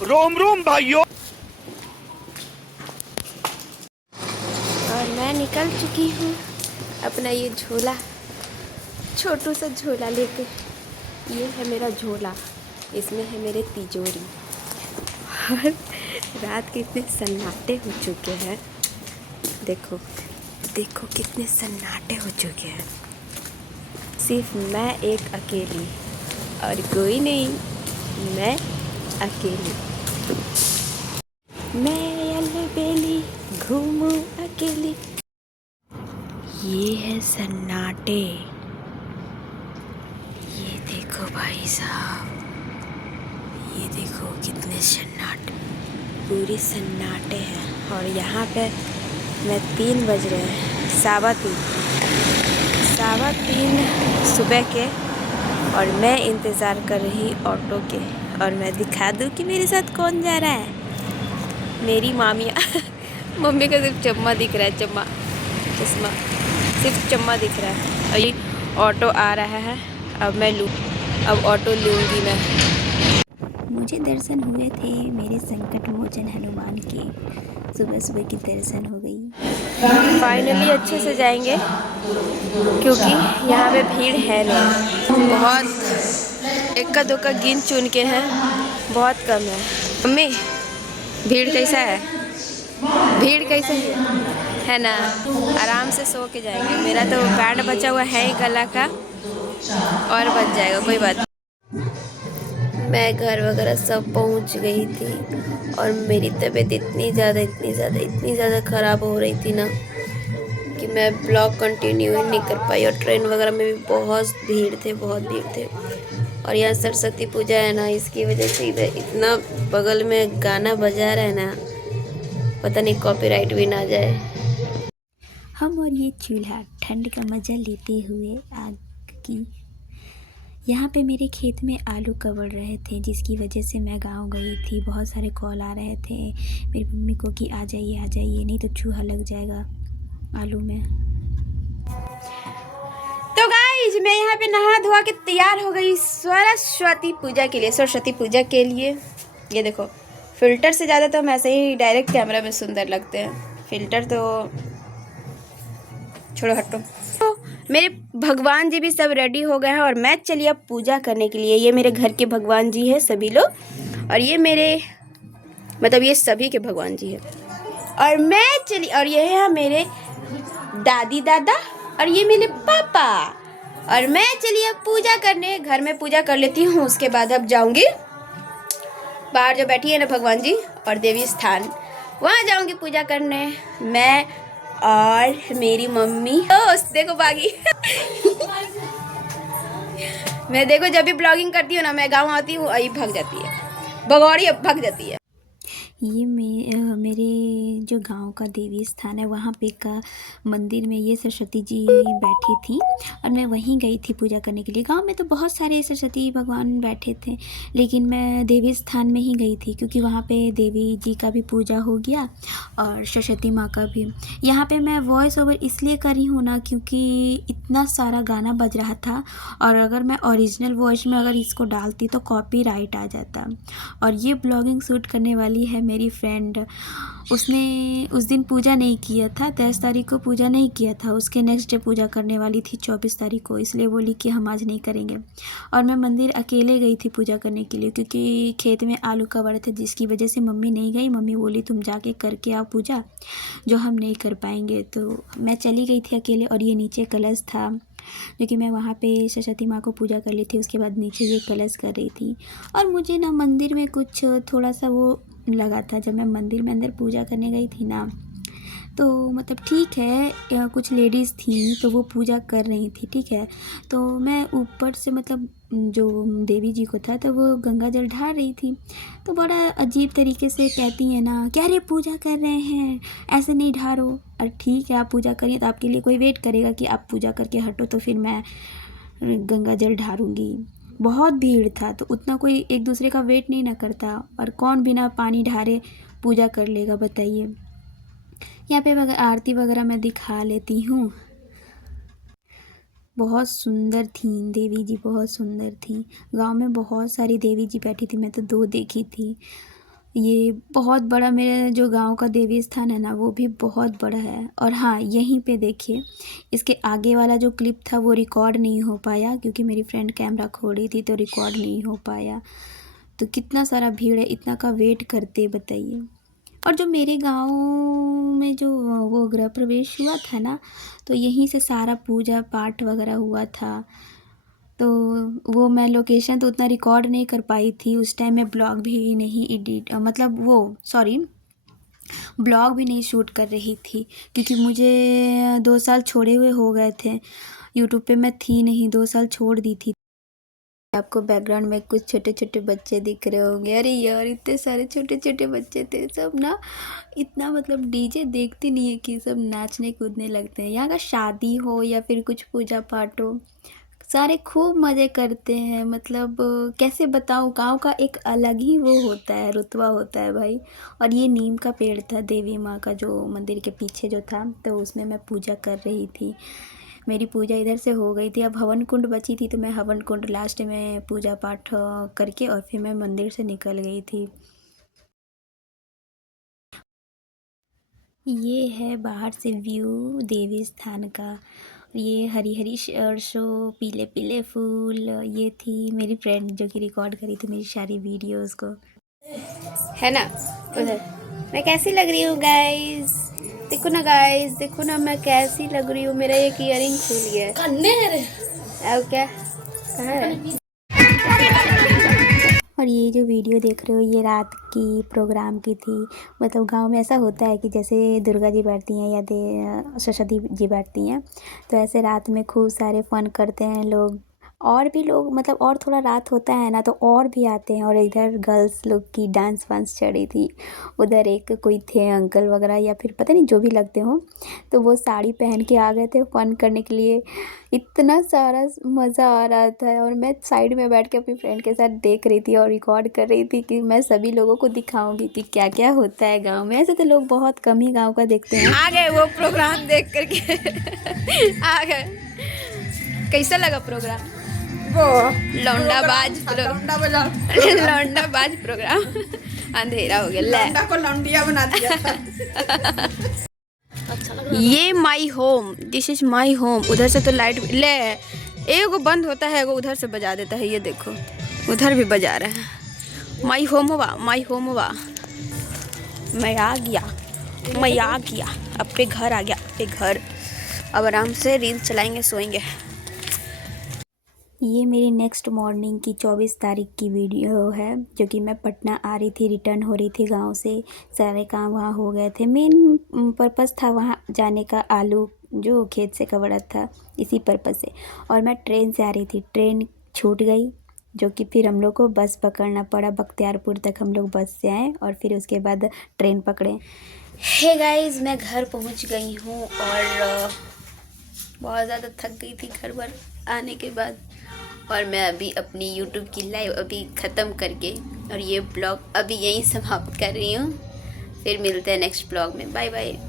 रोम रोम भाइयों। और मैं निकल चुकी हूँ अपना ये झोला, छोटू सा झोला लेके। ये है मेरा झोला, इसमें है मेरे तिजोरी। और रात के इतने सन्नाटे हो चुके हैं, देखो देखो कितने सन्नाटे हो चुके हैं। सिर्फ मैं एक अकेली और कोई नहीं, मैं अकेली। मैं अलबेली घूमूं अकेली। ये है सन्नाटे, ये देखो भाई साहब, ये देखो कितने सन्नाटे, पूरी सन्नाटे हैं। और यहाँ पे मैं 3 बज रहे हैं, सवा तीन सुबह के, और मैं इंतज़ार कर रही ऑटो के। और मैं दिखा दूँ कि मेरे साथ कौन जा रहा है। मेरी मामिया मम्मी का सिर्फ चम्मा दिख रहा है, चश्मा सिर्फ चम्मा दिख रहा है। और ये ऑटो आ रहा है, अब ऑटो लूँगी मैं। मुझे दर्शन हुए थे मेरे संकट मोचन हनुमान के, सुबह सुबह की दर्शन हो गई। फाइनली अच्छे से जाएंगे, क्योंकि यहाँ पे भीड़ है नहीं, बहुत इक्का दुक्का गिन चुन के हैं, बहुत कम है। मम्मी भीड़ कैसा है, भीड़ कैसे है ना। आराम से सो के जाएंगे। मेरा तो बैंड बचा हुआ है ही गला का, और बच जाएगा, कोई बात। मैं घर वगैरह सब पहुंच गई थी, और मेरी तबीयत इतनी ज़्यादा ख़राब हो रही थी ना कि मैं ब्लॉग कंटिन्यू ही नहीं कर पाई। और ट्रेन वगैरह में भी बहुत भीड़ थे। और यहाँ सरस्वती पूजा है ना, इसकी वजह से इधर इतना बगल में गाना बजा रहा है ना, पता नहीं कॉपीराइट भी ना जाए। हम और ये चूल्हा ठंड का मज़ा लेते हुए आग की। यहाँ पे मेरे खेत में आलू कवड़ रहे थे, जिसकी वजह से मैं गांव गई थी। बहुत सारे कॉल आ रहे थे मेरी मम्मी को कि आ जाइए, नहीं तो चूहा लग जाएगा आलू में। तो गाइज मैं यहाँ पे नहा धोआ के तैयार हो गई सरस्वती पूजा के लिए। ये देखो, फिल्टर से ज़्यादा तो हम ऐसे ही डायरेक्ट कैमरा में सुंदर लगते हैं, फिल्टर तो छोड़ो हटो। तो मेरे भगवान जी भी सब रेडी हो गए हैं, और मैं चली अब पूजा करने के लिए। ये मेरे घर के भगवान जी हैं सभी लोग, और ये मेरे मतलब ये सभी के भगवान जी हैं। और मैं चली, और ये है मेरे दादी दादा, और ये मेरे पापा। और मैं चली अब पूजा करने, घर में पूजा कर लेती हूँ, उसके बाद अब जाऊंगी बाहर जो बैठी है ना भगवान जी और देवी स्थान, वहाँ जाऊंगी पूजा करने। मैं और मेरी मम्मी, देखो बागी मैं देखो जब भी ब्लॉगिंग करती हूँ ना, मैं गाँव आती हूँ, आई भाग जाती है, भगौड़ी भाग जाती है। ये मेरे जो गांव का देवी स्थान है, वहाँ पे का मंदिर में ये सरस्वती जी बैठी थी, और मैं वहीं गई थी पूजा करने के लिए। गांव में तो बहुत सारे सरस्वती भगवान बैठे थे, लेकिन मैं देवी स्थान में ही गई थी, क्योंकि वहाँ पे देवी जी का भी पूजा हो गया और सरस्वती माँ का भी। यहाँ पे मैं वॉइस ओवर इसलिए कर रही हूँ ना, क्योंकि इतना सारा गाना बज रहा था, और अगर मैं ओरिजिनल वॉइस में अगर इसको डालती तो कॉपीराइट आ जाता। और ये ब्लॉगिंग शूट करने वाली है मेरी फ्रेंड, उसने उस दिन पूजा नहीं किया था, 23 तारीख को पूजा नहीं किया था, उसके नेक्स्ट डे पूजा करने वाली थी 24 तारीख को, इसलिए बोली कि हम आज नहीं करेंगे। और मैं मंदिर अकेले गई थी पूजा करने के लिए, क्योंकि खेत में आलू कवड़ थे, जिसकी वजह से मम्मी नहीं गई। मम्मी बोली तुम जाके करके आओ पूजा, जो हम नहीं कर पाएंगे। तो मैं चली गई थी अकेले। और ये नीचे कलश था, जो कि मैं वहाँ पे सरस्वती माँ को पूजा कर ली थी, उसके बाद नीचे ये कलश कर रही थी। और मुझे ना मंदिर में कुछ थोड़ा सा वो लगा था, जब मैं मंदिर में अंदर पूजा करने गई थी ना, तो मतलब ठीक है, कुछ लेडीज़ थी तो वो पूजा कर रही थी, ठीक है। तो मैं ऊपर से मतलब जो देवी जी को था, तो वो गंगा जल ढार रही थी, तो बड़ा अजीब तरीके से कहती है ना, क्या रे पूजा कर रहे हैं, ऐसे नहीं ढारो। और ठीक है आप पूजा करिए, तो आपके लिए कोई वेट करेगा कि आप पूजा करके हटो तो फिर मैं गंगा जल ढारूँगी। बहुत भीड़ था, तो उतना कोई एक दूसरे का वेट नहीं ना करता, और कौन बिना पानी ढारे पूजा कर लेगा बताइए। यहाँ पे आरती वगैरह मैं दिखा लेती हूँ। बहुत सुंदर थी देवी जी, बहुत सुंदर थी। गांव में बहुत सारी देवी जी बैठी थी, मैं तो 2 देखी थी। ये बहुत बड़ा, मेरे जो गांव का देवी स्थान है ना वो भी बहुत बड़ा है। और हाँ, यहीं पे देखिए, इसके आगे वाला जो क्लिप था वो रिकॉर्ड नहीं हो पाया क्योंकि मेरी फ्रेंड कैमरा खो रही थी तो रिकॉर्ड नहीं हो पाया। तो कितना सारा भीड़ है, इतना का वेट करते बताइए। और जो मेरे गांव में जो वो गृह प्रवेश हुआ था ना, तो यहीं से सारा पूजा पाठ वगैरह हुआ था। तो वो मैं लोकेशन तो उतना रिकॉर्ड नहीं कर पाई थी उस टाइम। मैं ब्लॉग भी नहीं एडिट मतलब वो सॉरी ब्लॉग भी नहीं शूट कर रही थी क्योंकि मुझे 2 साल छोड़े हुए हो गए थे। यूट्यूब पे मैं थी नहीं, 2 साल छोड़ दी थी। आपको बैकग्राउंड में कुछ छोटे छोटे बच्चे दिख रहे होंगे। अरे यार, इतने सारे छोटे छोटे बच्चे थे सब ना, इतना मतलब डीजे देखते नहीं है कि सब नाचने कूदने लगते हैं। यहाँ का शादी हो या फिर कुछ पूजा पाठ हो, सारे खूब मज़े करते हैं। मतलब कैसे बताऊँ, गाँव का एक अलग ही वो होता है, रुतबा होता है भाई। और ये नीम का पेड़ था देवी माँ का जो मंदिर के पीछे जो था, तो उसमें मैं पूजा कर रही थी। मेरी पूजा इधर से हो गई थी, अब हवन कुंड बची थी तो मैं हवन कुंड लास्ट में पूजा पाठ करके और फिर मैं मंदिर से निकल गई थी। ये है बाहर से व्यू देवी स्थान का। ये हरी हरी सरसों, पीले पीले फूल। ये थी मेरी फ्रेंड जो कि रिकॉर्ड करी थी मेरी सारी वीडियोस को, है ना। उधर मैं कैसी लग रही हूँ गाइस, देखो ना गाइस, देखो ना मैं कैसी लग रही हूँ। मेरा एक ईयरिंग खुल गया है। अब क्या कहाँ है? और ये जो वीडियो देख रहे हो ये रात की प्रोग्राम की थी। मतलब गांव में ऐसा होता है कि जैसे दुर्गा जी बैठती हैं या सरस्वती जी बैठती हैं, तो ऐसे रात में खूब सारे फन करते हैं लोग। और भी लोग मतलब और थोड़ा रात होता है ना तो और भी आते हैं। और इधर गर्ल्स लोग की डांस वांस चढ़ी थी। उधर एक कोई थे अंकल वगैरह या फिर पता नहीं जो भी लगते हों, तो वो साड़ी पहन के आ गए थे फन करने के लिए। इतना सारा मज़ा आ रहा था और मैं साइड में बैठ के अपनी फ्रेंड के साथ देख रही थी और रिकॉर्ड कर रही थी कि मैं सभी लोगों को दिखाऊंगी कि क्या क्या होता है गांव में। ऐसे तो लोग बहुत कम ही गांव का देखते हैं। आ गए वो प्रोग्राम देख करके आ गए। कैसा लगा प्रोग्राम? वो लौंडाबाज लौंडाबाज प्रोग्राम। अंधेरा हो गया, लौंडा को लौंडिया बना दिया था। ये my home, this is my home. उधर से तो लाइट ले एगो बंद होता है, एगो उधर से बजा देता है। ये देखो उधर भी बजा रहा है। माई होम हुआ, माई होम हुआ। मैं आ गया, मैं आ गया, अपने घर आ गया, अपने घर। अब आराम से रील चलाएंगे, सोएंगे। ये मेरी नेक्स्ट मॉर्निंग की 24 तारीख की वीडियो है जो कि मैं पटना आ रही थी, रिटर्न हो रही थी गांव से। सारे काम वहाँ हो गए थे। मेन पर्पस था वहाँ जाने का, आलू जो खेत से कवड़ा था, इसी पर्पस से। और मैं ट्रेन से आ रही थी, ट्रेन छूट गई जो कि फिर हम लोग को बस पकड़ना पड़ा। बख्तियारपुर तक हम लोग बस से आए और फिर उसके बाद ट्रेन पकड़े। हे गाइस, मैं घर पहुँच गई हूँ और बहुत ज़्यादा थक गई थी घर पर आने के बाद। और मैं अभी अपनी YouTube की लाइव अभी ख़त्म करके और ये ब्लॉग अभी यहीं समाप्त कर रही हूँ। फिर मिलते हैं नेक्स्ट ब्लॉग में। Bye bye.